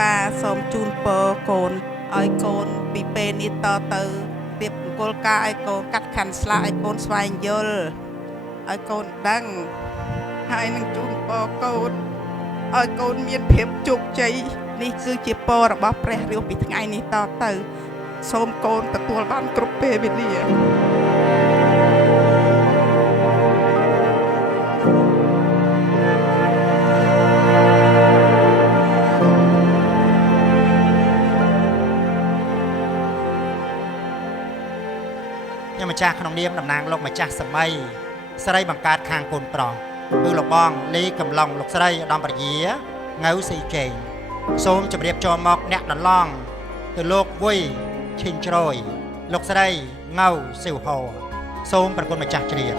ប៉ាសូមជូនពរកូនឲ្យកូនពីពេលនេះតទៅរៀបគោលការណ៍ឲ្យកូនកាត់ខាន់ស្លាកឲ្យកូនស្វែងយល់ឲ្យកូនដឹងហើយនឹងជូនពរកូនឲ្យកូនមានភាពជោគជ័យនេះគឺជាពររបស់ព្រះរាជពីថ្ងៃនេះតទៅសូមកូនទទួលបានគ្រប់ពេលវេលាម្ចាស់ក្នុងនាមតំណាងលោកម្ចាស់សម័យស្រីបង្កើតខាងកូនប្រុសគឺលោកបងលីកំឡុងលោកស្រីឧត្តមប្រយាងៅស៊ីចេងសូមជម្រាបចូលមកអ្នកដឡងទៅលោកវុយឈិញជ្រោយលោកស្រីងៅស៊ីវហោសូមប្រគុណម្ចាស់ជ្រាប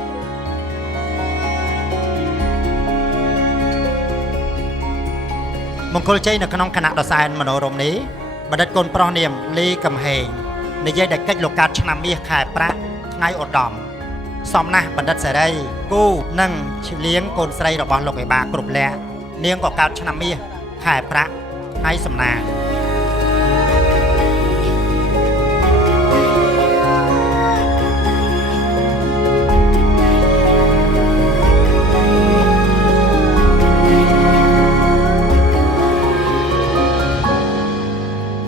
មង្គលជ័យនៅក្នុងគណៈដសែនមនោរម្យនេះបណ្ឌិតកូនប្រុសនាមលីកំហេងនិយាយដែលកិច្ចលោកកាត់ឆ្នាំមាសខែប្រាក់ថ្ងៃឧត្តមសំណាស់បណ្ឌិតសេរីគូនិងឈីលៀងកូនស្រីរបស់លោកឯបាគ្រប់លះនាងក៏កើតឆ្នាំមាសខែប្រាក់ថ្ងៃសំណាង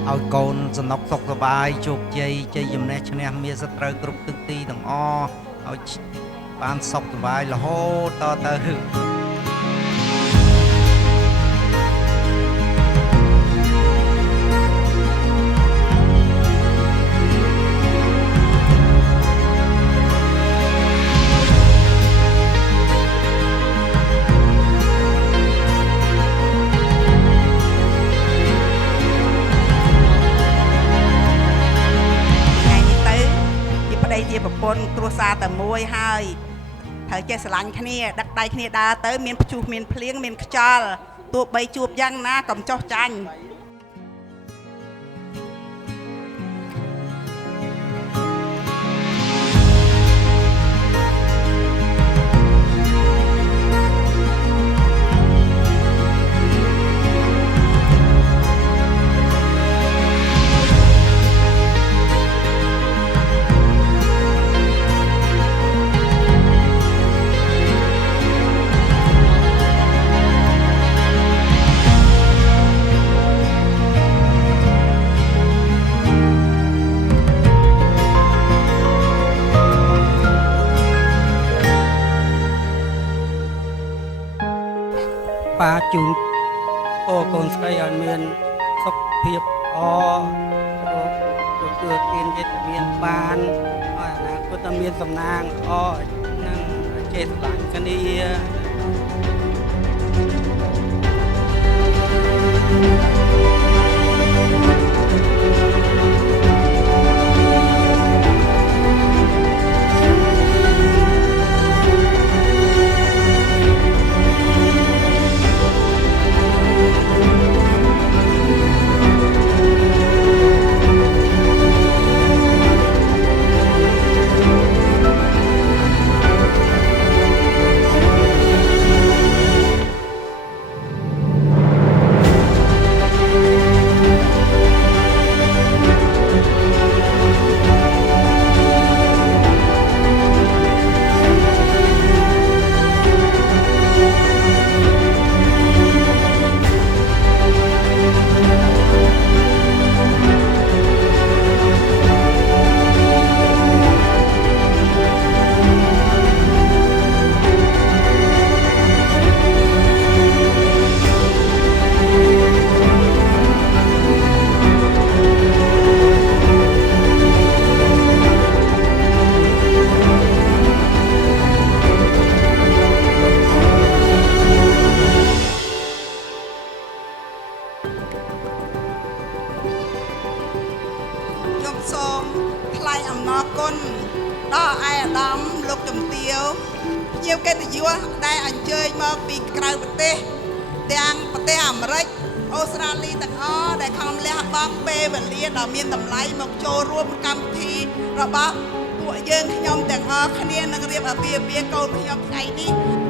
ឲ្យកូនសំណុកសុខសប្បាយជោគជ័យជ័យជំនះឈ្នះមានសត្រូវគ្រប់ទិសទីទាំងអស់ឲ្យបានសុខសប្បាយរហូតតទៅជាប្រពន្ធគ្រួសារតែមួយហើយត្រូវចេះស្រឡាញ់គ្នាដឹកដៃគ្នាដើរទៅមានព្យុះមានភ្លៀងមានខ្យល់ទោះបីជួបយ៉ាងណាកុំចោះចាញ់ប៉ាជូនអូកូនស្រីឲ្យមានសុខភាពល្អរកទទួលទានវិជ្ជមានបានឲ្យអនាគតមានសំណាងល្អនិងចេះស្រឡាញ់គ្នាសូមថ្លែងអំណរគុណដល់ឯកឧត្តមលោកជំទាវភ្ញៀវកិត្តិយសដែលអញ្ជើញមកពីក្រៅប្រទេសទាំងប្រទេសអាមេរិកអូស្ត្រាលីទាំងអស់ដែលខំលះបង់ពេលវេលាដ៏មានតម្លៃមកចូលរួមកម្មវិធីរបស់ពួកយើងខ្ញុំទាំងអស់គ្នានឹងរៀបអាពាហ៍ពិពាហ៍កូនខ្ញុំថ្ងៃនេះ